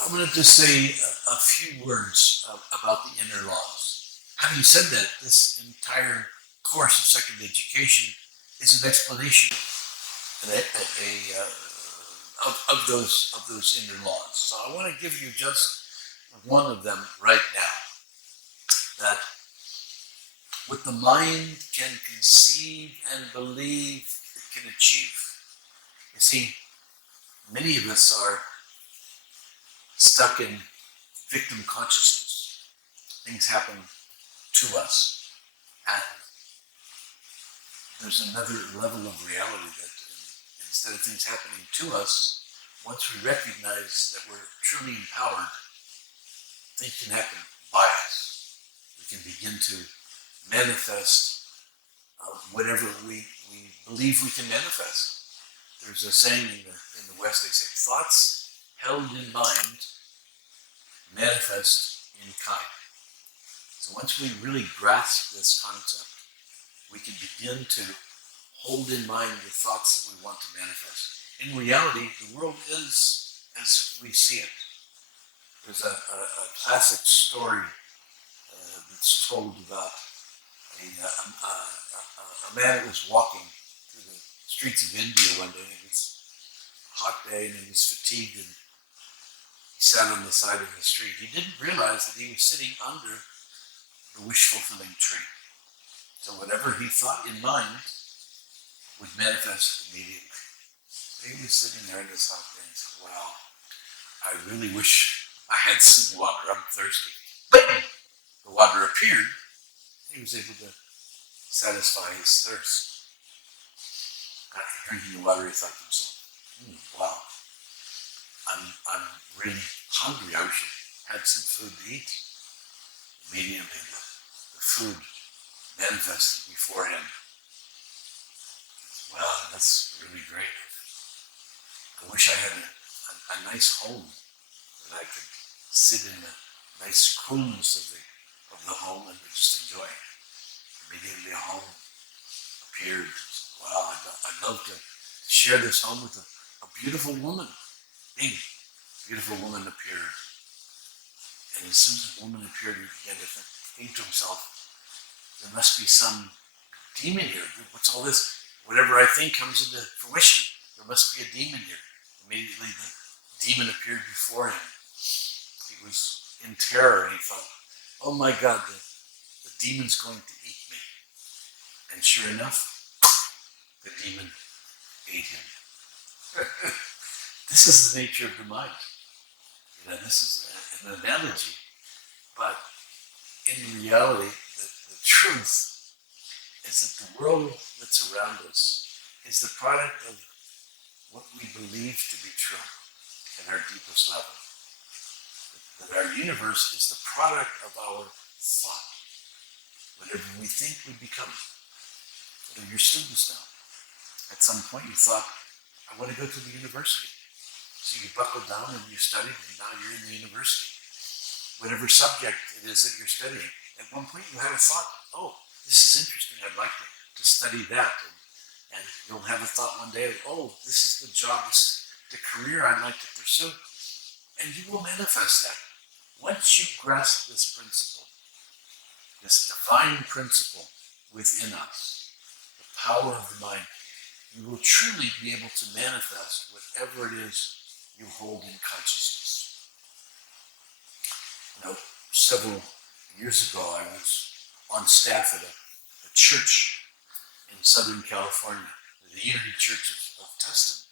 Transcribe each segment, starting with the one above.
I'm going to just say a few words about the inner laws. Having said that, this entire course of secondary education is an explanation of those inner laws. So I want to give you just one of them right now. That what the mind can conceive and believe, it can achieve. You see, many of us are stuck in victim consciousness. Things happen to us, and there's another level of reality that instead of things happening to us, once we recognize that we're truly empowered, things can happen by us. We can begin to manifest whatever we believe we can manifest. There's a saying in the West, they say, thoughts held in mind manifest in kind. So once we really grasp this concept, we can begin to hold in mind the thoughts that we want to manifest. In reality, the world is as we see it. There's a classic story that's told about a man that was walking through the streets of India one day. It was a hot day and he was fatigued and he sat on the side of the street. He didn't realize that he was sitting under the wish-fulfilling tree. So whatever he thought in mind would manifest immediately. So he was sitting there in this hot day and said, wow, I really wish I had some water. I'm thirsty. But the water appeared. He was able to satisfy his thirst. After drinking the water, he thought to himself, wow, I'm really hungry. I wish I had some food to eat. Immediately, the food manifested before him. Wow, that's really great. I wish I had a nice home that I could sit in the nice coolness of the home and just enjoy it. Immediately a home appeared. Wow, I'd love to share this home with a beautiful woman. A beautiful woman appeared. And as soon as the woman appeared, he began to think to himself, there must be some demon here. What's all this? Whatever I think comes into fruition. There must be a demon here. Immediately the demon appeared before him. He was in terror and he thought, oh my God, the demon's going to eat me. And sure enough, the demon ate him. This is the nature of the mind. This is an analogy, but in reality, the truth is that the world that's around us is the product of what we believe to be true at our deepest level. That our universe is the product of our thought. Whatever we think, we become. What are your students now? At some point you thought, I want to go to the university. So you buckled down and you studied, and now you're in the university. Whatever subject it is that you're studying, at one point you had a thought, oh, this is interesting, I'd like to study that. And you'll have a thought one day, oh, this is the job, this is the career I'd like to pursue. And you will manifest that. Once you grasp this principle, this divine principle within us, the power of the mind, you will truly be able to manifest whatever it is you hold in consciousness. Several years ago, I was on staff at a church in Southern California, the Unity Church of Tustin.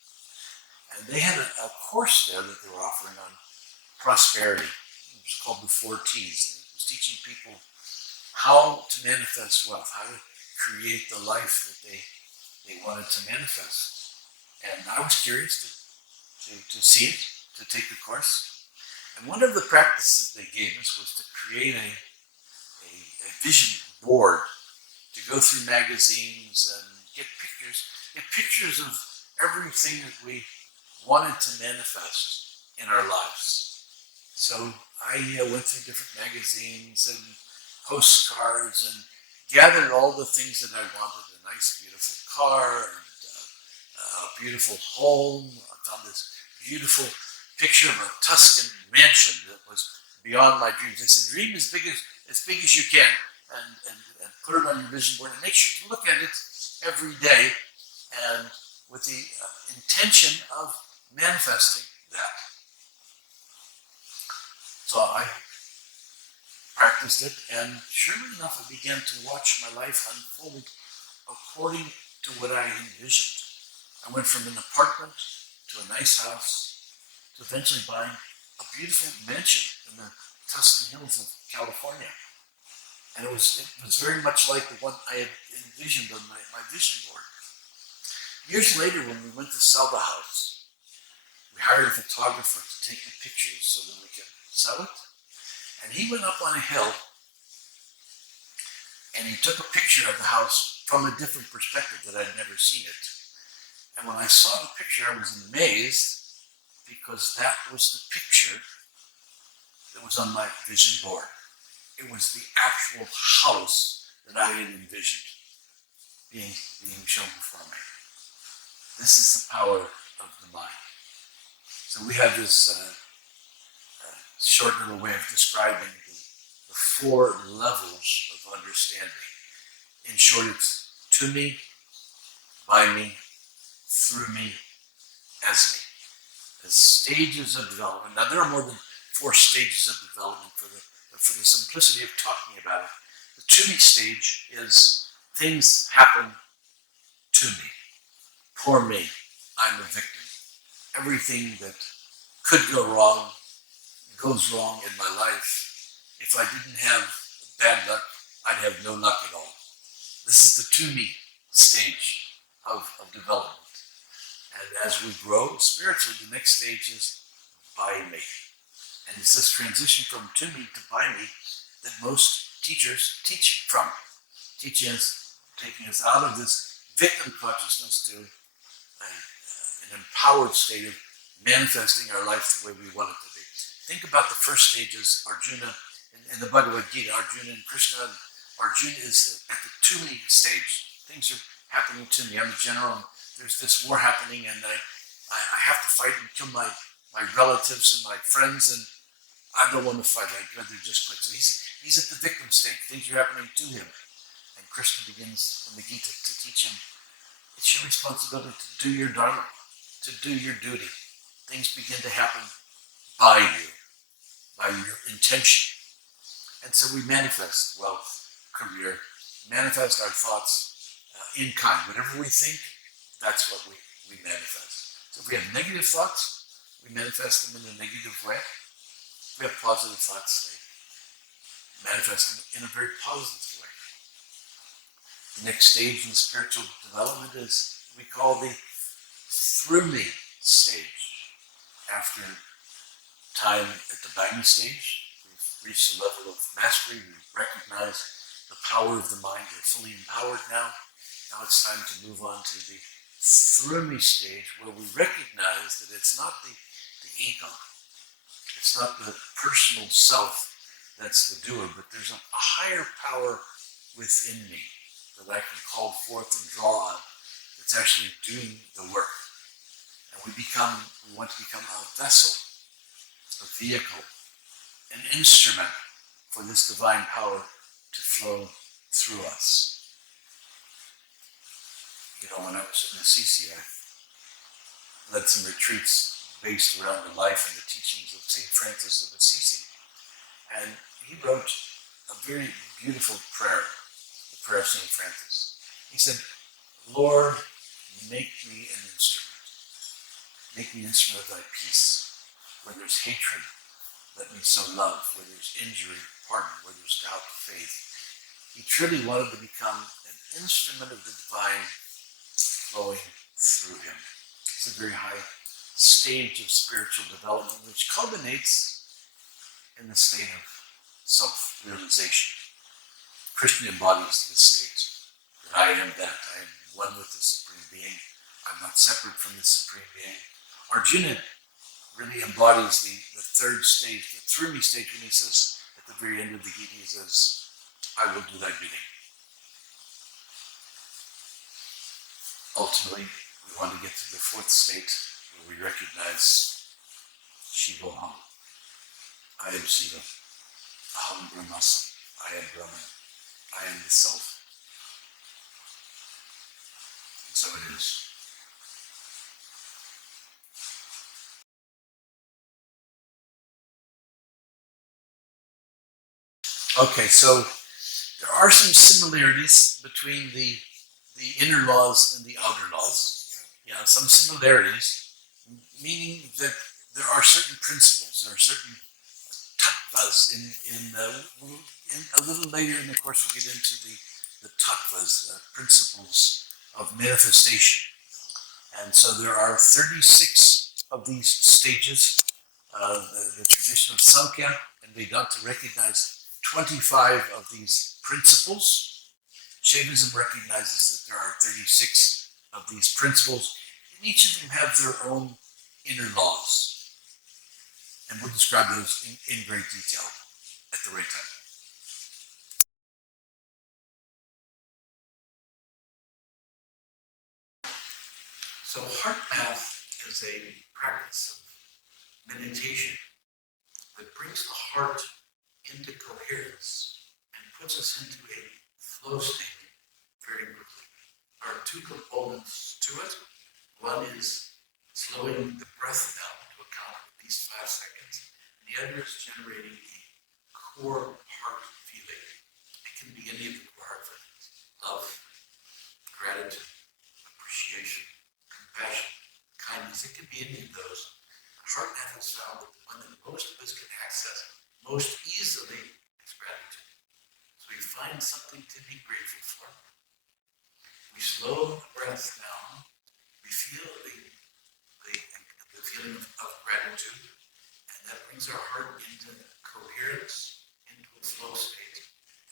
And they had a course there that they were offering on prosperity. It was called the 4 T's. And it was teaching people how to manifest wealth, how to create the life that they wanted to manifest. And I was curious to see it, to take the course. And one of the practices they gave us was to create a vision board, to go through magazines and get pictures of everything that we wanted to manifest in our lives. So I went through different magazines and postcards and gathered all the things that I wanted, a nice beautiful car and a beautiful home. I found this beautiful picture of a Tuscan mansion that was beyond my dreams. I said, dream as big as you can, and put it on your vision board, and make sure to look at it every day, and with the intention of manifesting that. So I practiced it, and surely enough, I began to watch my life unfold according to what I envisioned. I went from an apartment to a nice house to eventually buying a beautiful mansion in the Tuscan hills of California. And it was very much like the one I had envisioned on my vision board. Years later, when we went to sell the house, we hired a photographer to take the pictures so that we could sell it. And he went up on a hill and he took a picture of the house from a different perspective that I'd never seen it. And when I saw the picture, I was amazed because that was the picture that was on my vision board. It was the actual house that I had envisioned being shown before me. This is the power of the mind. So we have this short little way of describing the four levels of understanding. In short, it's to me, by me, through me, as me. The stages of development. Now there are more than 4 stages of development for the simplicity of talking about it. The to me stage is things happen to me. Poor me. I'm a victim. Everything that could go wrong goes wrong in my life. If I didn't have bad luck, I'd have no luck at all. This is the to me stage of development. And as we grow spiritually, the next stage is by me. And it's this transition from to me to by me that most teachers teach from. Teaching us, taking us out of this victim consciousness to an empowered state of manifesting our life the way we want it to be. Think about the first stages, Arjuna, in the Bhagavad Gita, Arjuna and Krishna. Arjuna is at the to me stage. Things are happening to me. I'm a general, and there's this war happening, and I have to fight and kill my relatives and my friends, and I don't want to fight. I'd rather just quit. So he's at the victim state. Things are happening to him. And Krishna begins in the Gita to teach him, it's your responsibility to do your dharma, to do your duty. Things begin to happen by you, by your intention. And so we manifest wealth, career, manifest our thoughts in kind. Whatever we think, that's what we manifest. So if we have negative thoughts, we manifest them in a negative way. If we have positive thoughts, they manifest them in a very positive way. The next stage in spiritual development is we call the through me stage. After time at the by me stage, we've reached a level of mastery. We recognize the power of the mind. We're fully empowered now. Now it's time to move on to the through me stage, where we recognize that it's not the ego. It's not the personal self that's the doer, but there's a higher power within me that I can call forth and draw on that's actually doing the work. And we want to become a vessel, a vehicle, an instrument for this divine power to flow through us. You know, when I was in Assisi, I led some retreats based around the life and the teachings of St. Francis of Assisi. And he wrote a very beautiful prayer, the prayer of St. Francis. He said, Lord, make me an instrument. Make me an instrument of thy peace. Where there's hatred, let me sow love. Where there's injury, pardon. Where there's doubt, faith. He truly wanted to become an instrument of the divine flowing through him. It's a very high stage of spiritual development, which culminates in the state of self-realization. Krishna embodies this state, that I am that. I am one with the Supreme Being. I'm not separate from the Supreme Being. Arjuna really embodies the third stage, the through me stage, when he says, at the very end of the Gita, he says, I will do thy bidding. Ultimately, we want to get to the fourth state, where we recognize Shivoham. I am Shiva. Aham Brahmasmi. I am Brahman. I am the Self. And so it is. Okay, so there are some similarities between the inner laws and the outer laws. Yeah, some similarities, meaning that there are certain principles, there are certain tattvas. In a little later in the course, we'll get into the tattvas, the principles of manifestation. And so there are 36 of these stages. The tradition of Sankhya and Vedanta recognize 25 of these principles. Shaivism recognizes that there are 36 of these principles, and each of them have their own inner laws. And we'll describe those in great detail at the right time. So heart math is a practice of meditation that brings the heart into coherence and puts us into a flow state very quickly. There are two components to it. One is slowing the breath down to a count of at least 5 seconds, and the other is generating a core heart feeling. It can be any of the core heart feelings: love, gratitude, appreciation, compassion, kindness. It can be any of those. Heart math has found that the one that most of us can access most easily is gratitude. So we find something to be grateful for. We slow the breath down. We feel the feeling of gratitude, and that brings our heart into coherence, into a flow state.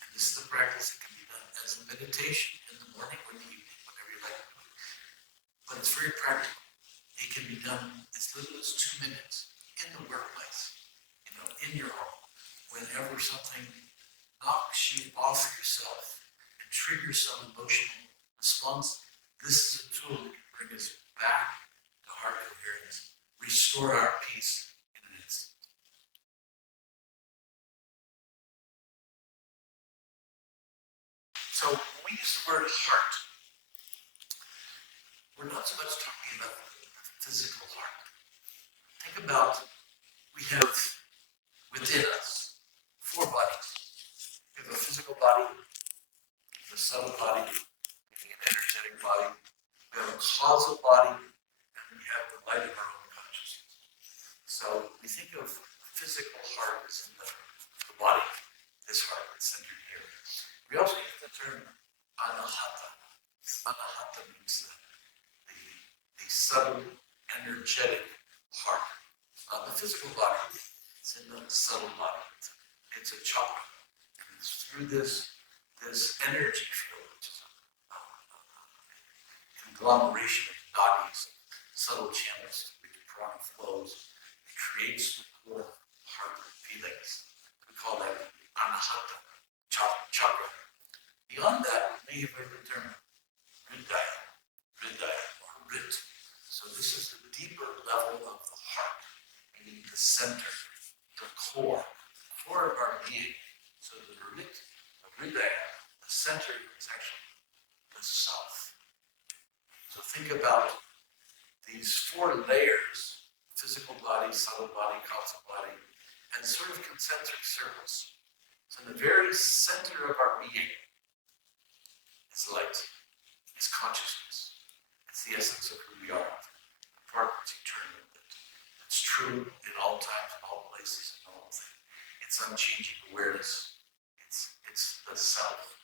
And this is the practice that can be done as a meditation in the morning or in the evening, whatever you like to do. But it's very practical. It can be done as little as 2 minutes in the workplace, in your home, whenever something knocks you off yourself and triggers some emotional response. This is a tool that can bring us back to heart coherence, restore our peace in an instant. So when we use the word heart, we're not so much talking about the physical heart. Think about, we have within us 4 bodies. We have a physical body, a subtle body, meaning an energetic body. We have a causal body, and we have the light of our own consciousness. So we think of physical heart as in the body, this heart that's centered here. We also use the term anahata. Anahata means the subtle, energetic heart. Not the physical body, it's in the subtle body. It's a chakra. And it's through this energy field, which is a conglomeration of nadis, subtle channels, which prana flows. It creates the core heart feelings. We call that anahata chakra. Beyond that, we may have heard the term hridaya, or rit. So this is the deeper level of the heart, meaning the center, the core of our being. So the hridaya, the center is actually the self. So think about these 4 layers: physical body, subtle body, causal body, and sort of concentric circles. So in the very center of our being is light, is consciousness. It's the essence of who we are, the part that's eternal, that's true in all times, in all places, in all things. It's unchanging awareness. It's the self.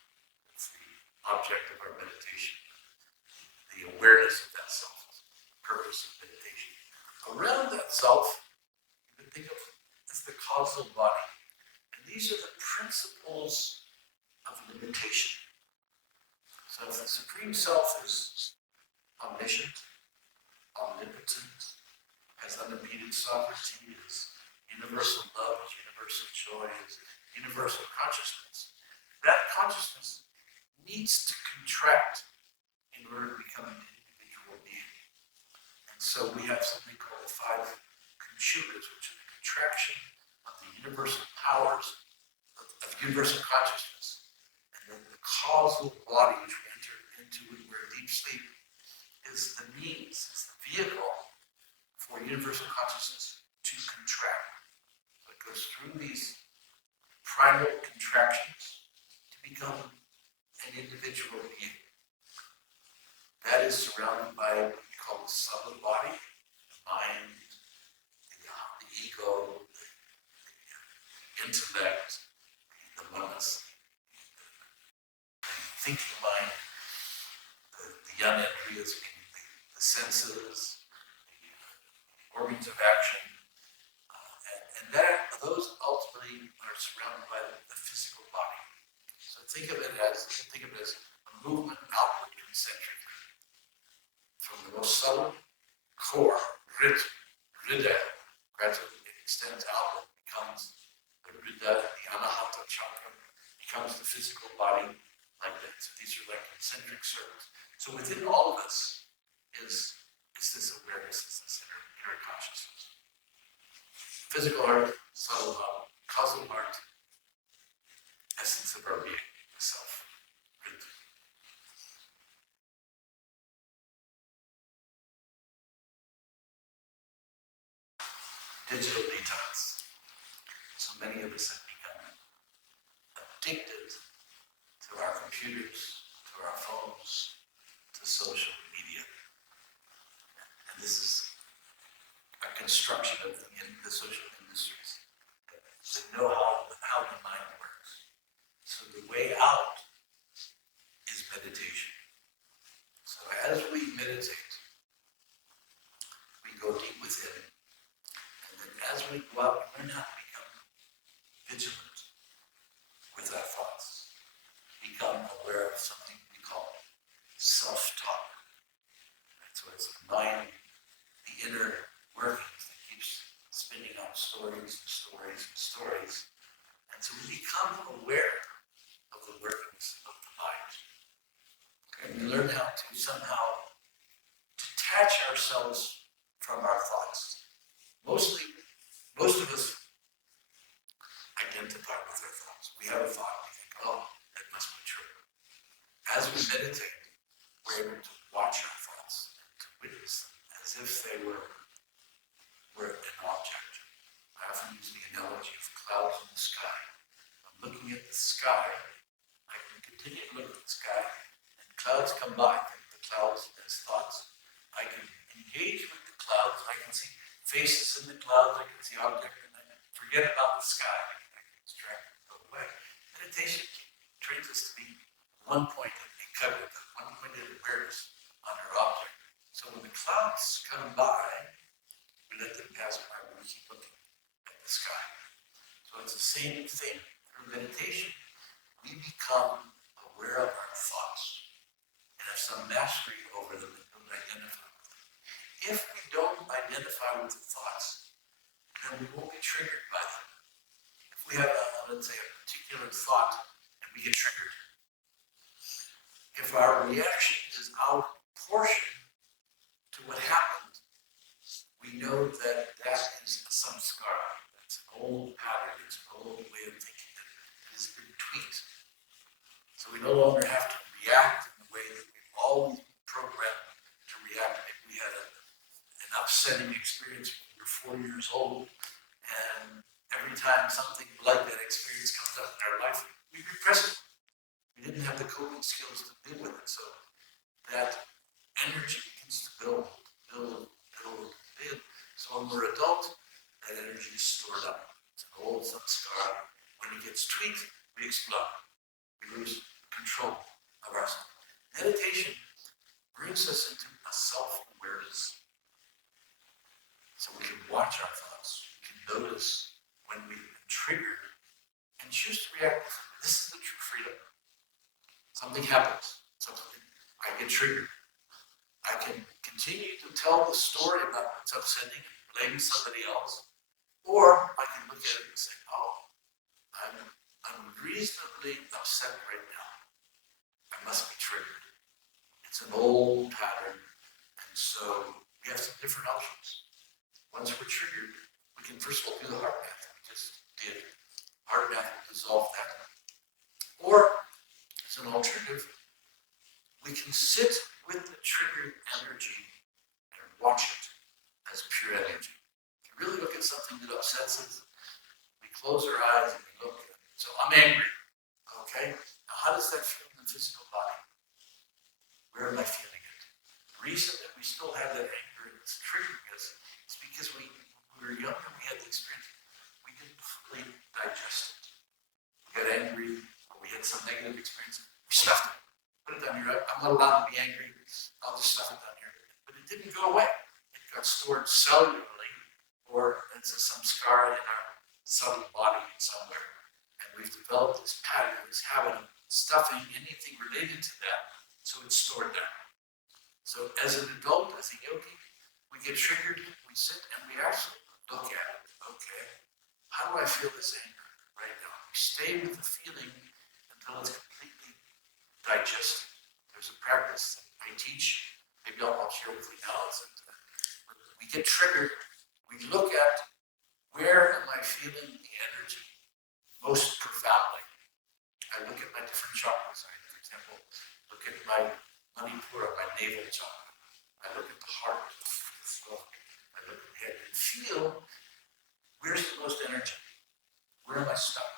It's the object of our meditation. The awareness of that self is the purpose of meditation. Around that self, you can think of as the causal body. And these are the principles of limitation. So the Supreme Self is omniscient, omnipotent, has unimpeded sovereignty, is universal love, is universal joy, is universal consciousness. That consciousness needs to contract in order to become an individual being. And so we have something called the 5 conchutas, which are the contraction of the universal powers of universal consciousness. And then the causal body, which we enter into when we're in deep sleep, is the means, is the vehicle for universal consciousness to contract. So it goes through these primal contractions to become an individual being. That is surrounded by what we call the subtle body, the mind, the ego, the intellect, the manas, the thinking mind, the yanendriyas, the senses, the organs of action, and those ultimately are surrounded by the physical body. So think of it as a movement outward concentric. From the most subtle core, Rida, gradually it extends outward, becomes the Rida, the Anahata chakra, becomes the physical body like that. So these are like concentric circles. So within all of us is this awareness, is this inner consciousness. Physical heart, subtle heart, causal heart, essence of our being, the self. Rida. Digital detox. So many of us have become addicted to our computers, to our phones, to social media. And this is a construction of the social industries that know how the mind works. So the way out is meditation. So as we meditate, we go deep within. As we go out, we learn how to become vigilant with our thoughts, become aware of something we call self-talk. Right? So it's the mind, the inner workings that keeps spinning on stories and stories and stories. And so we become aware of the workings of the mind. And we learn how to somehow detach ourselves from our thoughts. Most of us identify with our thoughts. We have a thought, we think, oh, that must be true. As we meditate, we're able to watch our thoughts, to witness them, as if they were an object. I often use the analogy of clouds in the sky. I'm looking at the sky, I can continue to look at the sky, and clouds come by, the clouds as thoughts. I can engage with the clouds, I can see faces in the clouds, I can see objects, and I forget about the sky. I can distract and go away. Meditation trains us to be one-pointed, covered, one-pointed awareness on our object. So when the clouds come by, we let them pass by, we keep looking at the sky. So it's the same thing. Through meditation, we become aware of our thoughts and have some mastery over them and don't identify. If we don't identify with the thoughts, then we won't be triggered by them. If we have, let's say, a particular thought and we get triggered, if our reaction is out of proportion to what happened, we know that is a samskara. That's an old pattern, it's an old way of thinking that has been tweaked. So we no longer have to react in the way that we've always been programmed to react. Maybe we had an upsetting experience when we were 4 years old, and every time something like that experience comes up in our life, we repress it. We didn't have the coping skills to deal with it, so that energy begins to build. So when we're adult, that energy is stored up. It's an old samskara. When it gets tweaked, we explode. We lose control of ourselves. Meditation brings us into a self-awareness. So we can watch our thoughts. We can notice when we've been triggered and choose to react. This is the true freedom. Something happens. I get triggered. I can continue to tell the story about what's upsetting and blame somebody else, or I can look at it and say, oh, I'm reasonably upset right now. I must be triggered. It's an old pattern, and so we have some different options. once we're triggered, we can first of all do the heart math. We just did. Heart math will dissolve that. Or, as an alternative, we can sit with the triggered energy and watch it as pure energy. If you really look at something that upsets us, we close our eyes and we look at it. So I'm angry. Okay? Now how does that feel in the physical body? Where am I feeling it? The reason that we still have that anger that's triggering us is because when we were younger, we had the experience. We didn't fully digest it. We got angry, or we had some negative experience. We stuffed it. Put it down here. I'm not allowed to be angry. I'll just stuff it down here. But it didn't go away. It got stored cellularly, or it's some scar in our subtle body somewhere. And we've developed this pattern, this habit of stuffing anything related to that, so it's stored there. So as an adult, as a yogi, we get triggered, we sit and we actually look at it. Okay, how do I feel this anger right now? We stay with the feeling until it's completely digested. There's a practice that I teach, maybe I'll share with you now. It's that when we get triggered, we look at where am I feeling the energy most profoundly. I look at my different chakras. I, for example, look at my Manipura, my navel chakra. I look at the heart, the throat. I look at the head and feel where's the most energy. Where am I stuck?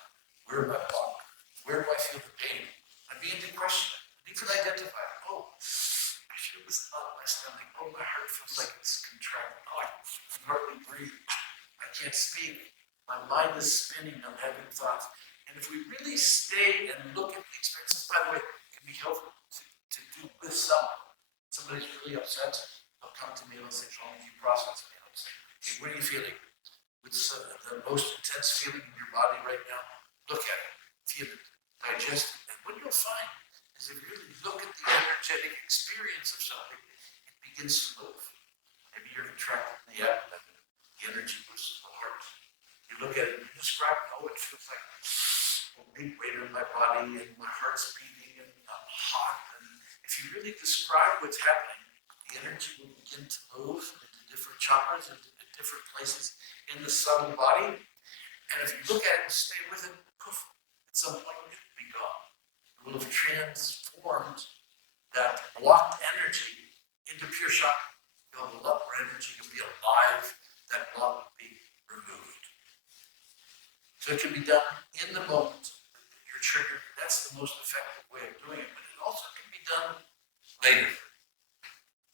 Where am I blocked? Where do I feel the pain? I begin to question it. And even identify, oh, I feel this knot in my stomach. Oh, my heart feels like it's contracted. Oh, I can hardly breathe. I can't speak. My mind is spinning. I'm having thoughts. And if we really stay and look at the experiences, by the way, it can be helpful to do with someone. Somebody's really upset, they'll come to me and say, "Sean, you process me." I'll say, "Okay, what are you feeling? What's the most intense feeling in your body right now? Look at it, feel it, digest it." And what you'll find is if you really look at the energetic experience of something, it begins to move. Maybe you're contracted in the abdomen, the energy moves to the heart. You look at it and you describe it, oh, it feels like a big weight on my body and my heart's beating and I'm hot. And if you really describe what's happening, the energy will begin to move into different chakras, into different places in the subtle body. And if you look at it and stay with it, poof, at some point it will be gone. It will have transformed that blocked energy into pure chakra. You'll have a lot more energy, you'll be alive, that block will be removed. So it can be done in the moment that you're triggered. That's the most effective way of doing it. But it also can be done later.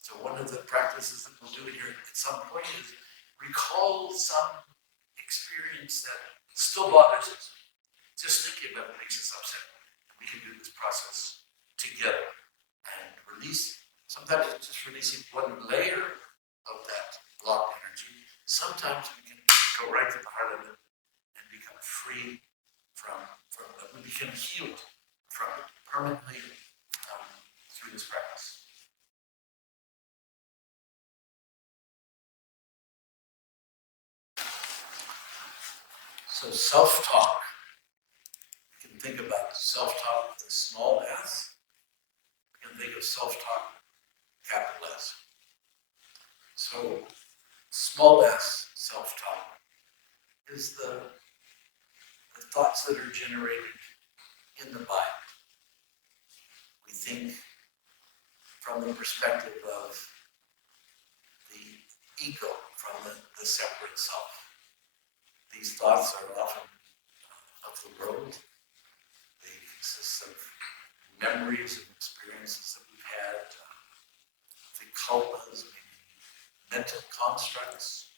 So one of the practices that we'll do here at some point is recall some experience that still bothers us. Just thinking about it makes us upset. And we can do this process together and release. Sometimes it's just releasing one layer of that blocked energy. Sometimes we can go right to the heart of it and become free from we become healed from it permanently through this practice. So self-talk, you can think about self-talk with a small s. You can think of self-talk capital S. So small s, self-talk, is the thoughts that are generated in the mind. We think from the perspective of the ego, from the separate self. These thoughts are often of the world. They consist of memories and experiences that we've had, vikalpas, meaning mental constructs,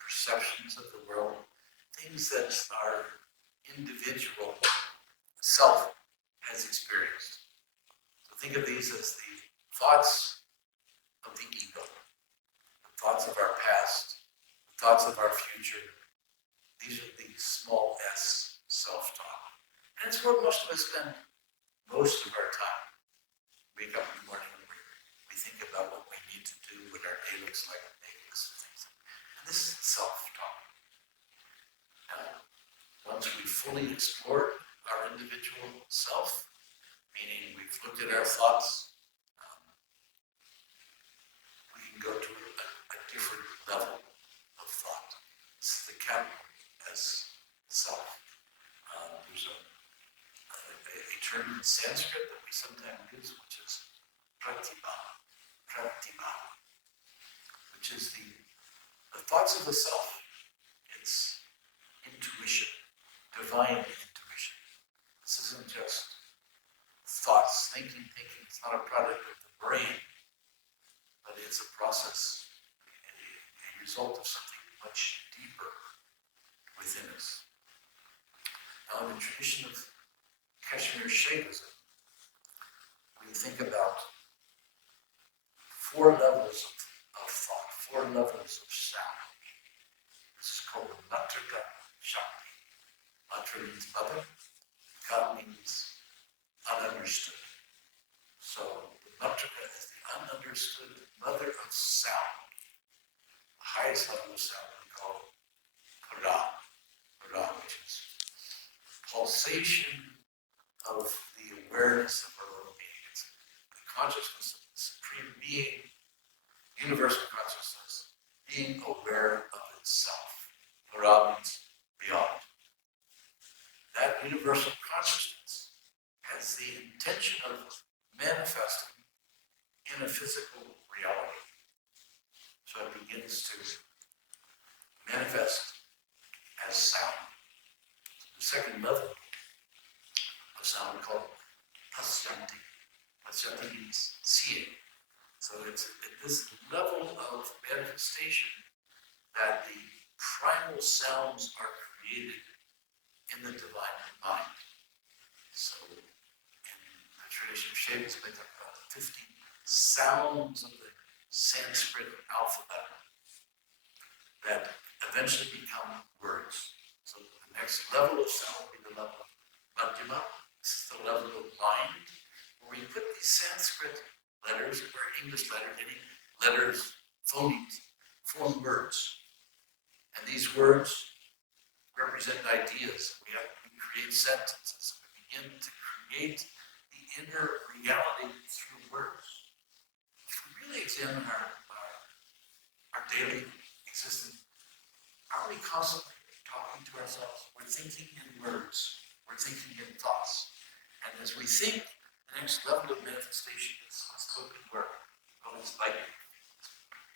perceptions of the world, things that our individual self has experienced. So think of these as the thoughts of the ego, the thoughts of our past, the thoughts of our future. These are the small s self-talk. And it's where most of us spend most of our time. Wake up in the morning and we think about what we need to do, what our day looks like, things. And this is self-talk. Now, once we've fully explored our individual self, meaning we've looked at our thoughts, we can go to a different level of in Sanskrit that we sometimes use, which is pratibha, which is the thoughts of the self. It's intuition, divine intuition. This isn't just thoughts, thinking. It's not a product of the brain, but it's a process, a result of something much deeper within us. Now, in the tradition of Kashmir Shaivism, we think about 4 levels of thought, 4 levels of sound. This is called the Matrika Shakti. Matra means mother, Ka means ununderstood. So the Matrika is the ununderstood mother of sound. The highest level of sound we call Para, which is pulsation of the awareness of our own being. It's the consciousness of the supreme being, universal consciousness, being aware of itself. Para means beyond. That universal consciousness has the intention of manifesting in a physical reality. So it begins to manifest as sound. The second level of sound we call pasyanti. Pasyanti means seeing. So it's at this level of manifestation that the primal sounds are created in the divine mind. So in the tradition of Shaivism, they talk about 50 sounds of the Sanskrit alphabet that eventually become words. So the next level of sound will be the level of Madhyama. This is the level of mind, where we put these Sanskrit letters, or English letters, any letters, phonemes, form words. And these words represent ideas. We create sentences. We begin to create the inner reality through words. If we really examine our daily existence, are we constantly talking to ourselves? We're thinking in words. We're thinking in thoughts. And as we think, the next level of manifestation is spoken word. Well, it's like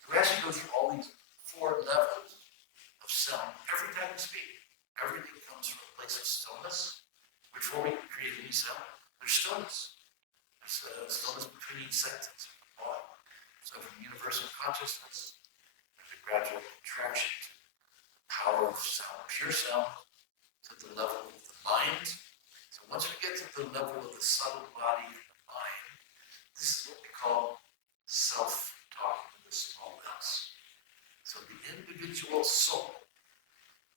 we actually go through all these 4 levels of sound every time we speak. Everything comes from a place of stillness. Before we create any sound, there's stillness. There's stillness between each sentence. So from universal consciousness, there's a gradual contraction to the power of sound, pure sound, to the level of the mind. So once we get to the level of the subtle body and the mind, this is what we call self-talk with a small s. So the individual soul,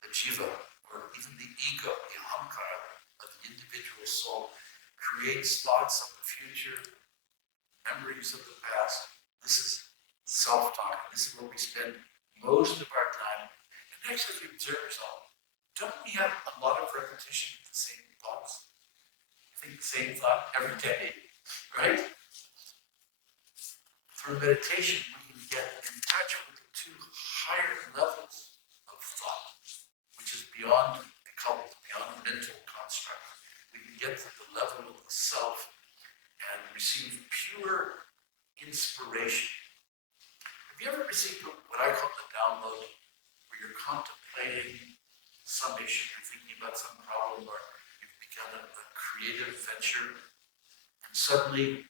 the jiva, or even the ego, the ahamkara of the individual soul, creates thoughts of the future, memories of the past. This is self-talk. This is where we spend most of our time. And actually, if you observe yourself, don't we have a lot of repetition of the same thoughts? Think the same thought every day, right? Through meditation, we can get in touch with the 2 higher levels of thought, which is beyond the cult, beyond the mental construct. We can get to the level of the self and receive pure inspiration. Have you ever received what I call the download, where you're contemplating some issue, you're thinking about some problem, or you've begun a creative venture, and suddenly,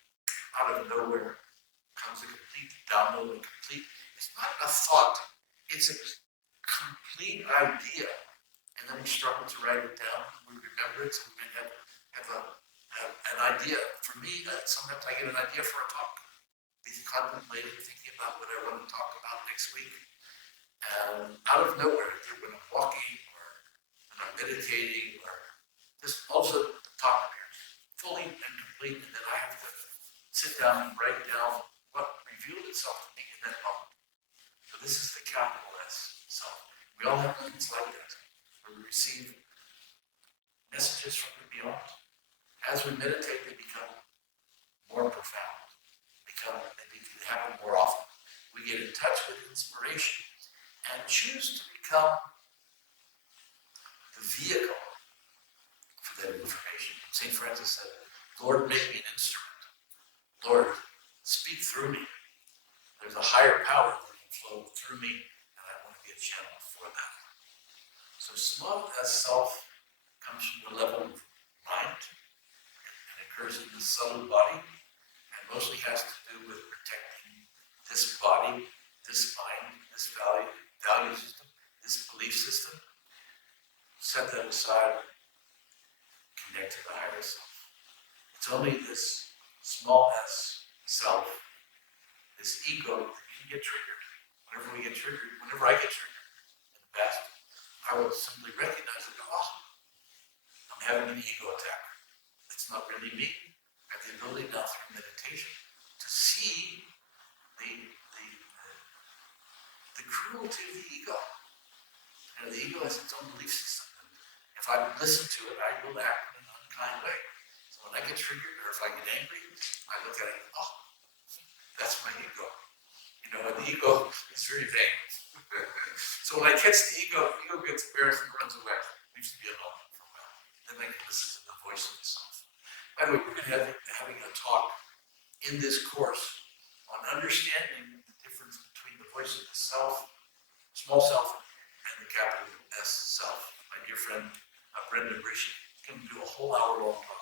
out of nowhere, comes a complete download, it's not a thought, it's a complete idea. And then we struggle to write it down, we remember it, so we may have an idea. For me, sometimes I get an idea for a talk. Be contemplating, thinking about what I want to talk about next week. And out of nowhere, either when I'm walking, or when I'm meditating, or just also the talk appears, fully and complete, and then I have to sit down and write down what revealed itself to me in that moment. So this is the capital S self. We all have moments like that, where we receive messages from the beyond. As we meditate, they become more profound. They happen more often. We get in touch with inspiration and choose to become the vehicle for that information. St. Francis said, Lord, make me an instrument. Lord, speak through me. There's a higher power that can flow through me, and I want to be a channel for that. So small as self comes from the level of mind and occurs in the subtle body, and mostly has to do with protecting this body, this mind, this value system, this belief system. Set that aside, connect to the higher self. It's only this small s self, this ego, that can get triggered. Whenever we get triggered, whenever I get triggered in the past, I will simply recognize it. Oh, I'm having an ego attack. It's not really me. I have the ability now through meditation to see the cruelty of the ego. You know, the ego has its own belief system. If I listen to it, I will act in an unkind way. So when I get triggered or if I get angry, I look at it and oh, that's my ego. You know, and the ego is very vain. So when I catch the ego gets embarrassed and runs away. It needs to be alone for a while. Then I can listen to the voice of the self. By the way, we're going to be having a talk in this course on understanding the difference between the voice of the self, small self, and the capital S self. My dear friend, Brendan Rishi, can do a whole hour-long talk